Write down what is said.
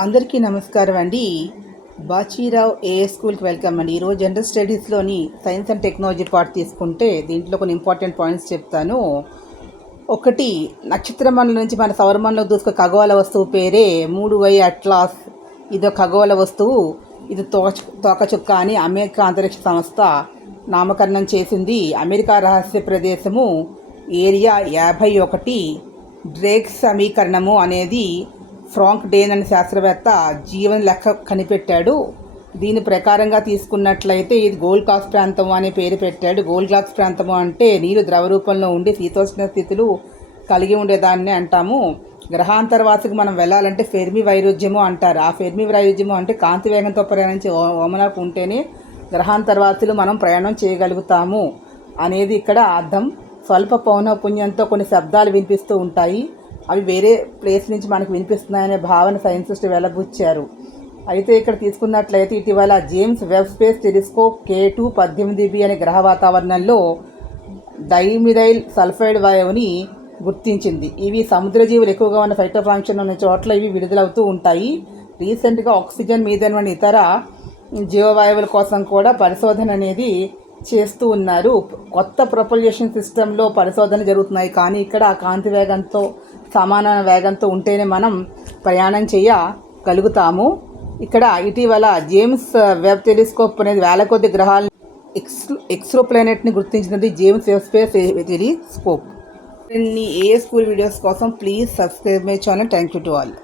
అందరికీ నమస్కారం అండి. బాచీరావు ఏఏ స్కూల్కి వెల్కమ్ అండి. ఈరోజు జనరల్ స్టడీస్లోని సైన్స్ అండ్ టెక్నాలజీ పార్ట్ తీసుకుంటే దీంట్లో కొన్ని ఇంపార్టెంట్ పాయింట్స్ చెప్తాను. ఒకటి, నక్షత్ర మండలం నుంచి మన సౌరమండలం దూసుకు ఖగోళ వస్తువు పేరే 3Y అట్లాస్. ఇదో ఖగోళ వస్తువు. ఇది తోకచుక్క అని అమెరికా అంతరిక్ష సంస్థ నామకరణం చేసింది. అమెరికా రహస్య ప్రదేశము ఏరియా 51. డ్రేక్ సమీకరణము అనేది ఫ్రాంక్ డేన్ అనే శాస్త్రవేత్త జీవన లెక్క కనిపెట్టాడు. దీని ప్రకారంగా తీసుకున్నట్లయితే ఇది గోల్డ్ క్లాక్స్ ప్రాంతము అనే పేరు పెట్టాడు. గోల్డ్ క్లాక్స్ ప్రాంతము అంటే నీరు ద్రవ రూపంలో ఉండి శీతోష్ణ స్థితులు కలిగి ఉండేదాన్ని అంటాము. గ్రహాంతరవాసికి మనం వెళ్ళాలంటే ఫెర్మి వైరుధ్యము అంటారు. ఆ ఫెర్మి వైరుధ్యము అంటే కాంతి వేగంతో ప్రయాణించే ఓమనపు ఉంటేనే గ్రహాంతరవాసులు మనం ప్రయాణం చేయగలుగుతాము అనేది ఇక్కడ అర్థం. స్వల్ప పౌనఃపున్యంతో కొన్ని శబ్దాలు వినిపిస్తూ ఉంటాయి. అవి వేరే ప్లేస్ నుంచి మనకు వినిపిస్తున్నాయనే భావన సైంటిస్టు వెలబుచ్చారు. అయితే ఇక్కడ తీసుకున్నట్లయితే ఇటీవల James Webb space telescope K2 18b అనే గ్రహ వాతావరణంలో డైమిథైల్ సల్ఫైడ్ వాయువుని గుర్తించింది. ఇవి సముద్రజీవులు ఎక్కువగా ఉన్న ఫైటోప్లాంక్టన్ ఉన్న చోట్ల ఇవి విడుదలవుతూ ఉంటాయి. రీసెంట్గా ఆక్సిజన్, మీథేన్ వంటి ఇతర జీవవాయువుల కోసం కూడా పరిశోధన అనేది చేస్తూ ఉన్నారు. కొత్త ప్రొపల్యూషన్ సిస్టంలో పరిశోధన జరుగుతున్నాయి. కానీ ఇక్కడ కాంతి వేగంతో సమాన వేగంతో ఉంటేనే మనం ప్రయాణం చేయగలుగుతాము. ఇక్కడ ఇటీవల జేమ్స్ వెబ్ టెలిస్కోప్ అనేది వేల కొద్ది గ్రహాలను ఎక్స్ట్రో ప్లానెట్ని గుర్తించినది జేమ్స్ వెబ్ స్పేస్ టెలిస్కోప్. ఏ స్కూల్ వీడియోస్ కోసం please subscribe my channel. Thank you to all.